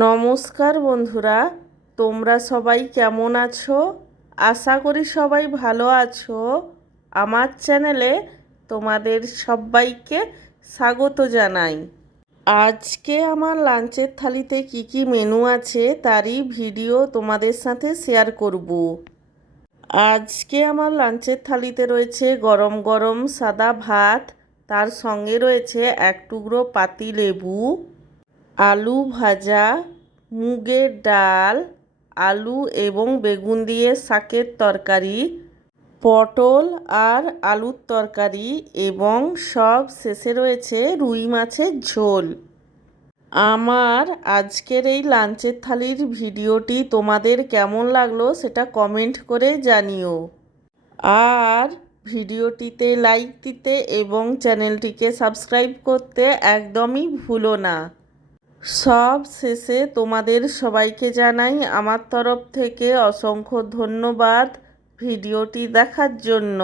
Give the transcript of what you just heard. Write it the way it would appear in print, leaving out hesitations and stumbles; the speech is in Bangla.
নমস্কার বন্ধুরা, তোমরা সবাই কেমন আছো? আশা করি সবাই ভালো আছো। আমার চ্যানেলে তোমাদের সবাইকে স্বাগত জানাই। আজকে আমার লাঞ্চের থালিতে কি কি মেনু আছে তারই ভিডিও তোমাদের সাথে শেয়ার করব। আজকে আমার লাঞ্চের থালিতে রয়েছে গরম গরম সাদা ভাত, তার সঙ্গে রয়েছে এক টুকরো পাতিলেবু, আলু ভাজা, মুগের ডাল, আলু এবং বেগুন দিয়ে শাকের তরকারি, পটল আর আলুর তরকারি এবং সব শেষে রয়েছে রুই মাছের ঝোল। আমার আজকের এই লাঞ্চের থালির ভিডিওটি তোমাদের কেমন লাগলো সেটা কমেন্ট করে জানিও। আর ভিডিওটিতে লাইক দিতে এবং চ্যানেলটিকে সাবস্ক্রাইব করতে একদমই ভুলো না। সব শেষে তোমাদের সবাইকে জানাই আমার তরফ থেকে অসংখ্য ধন্যবাদ ভিডিওটি দেখার জন্য।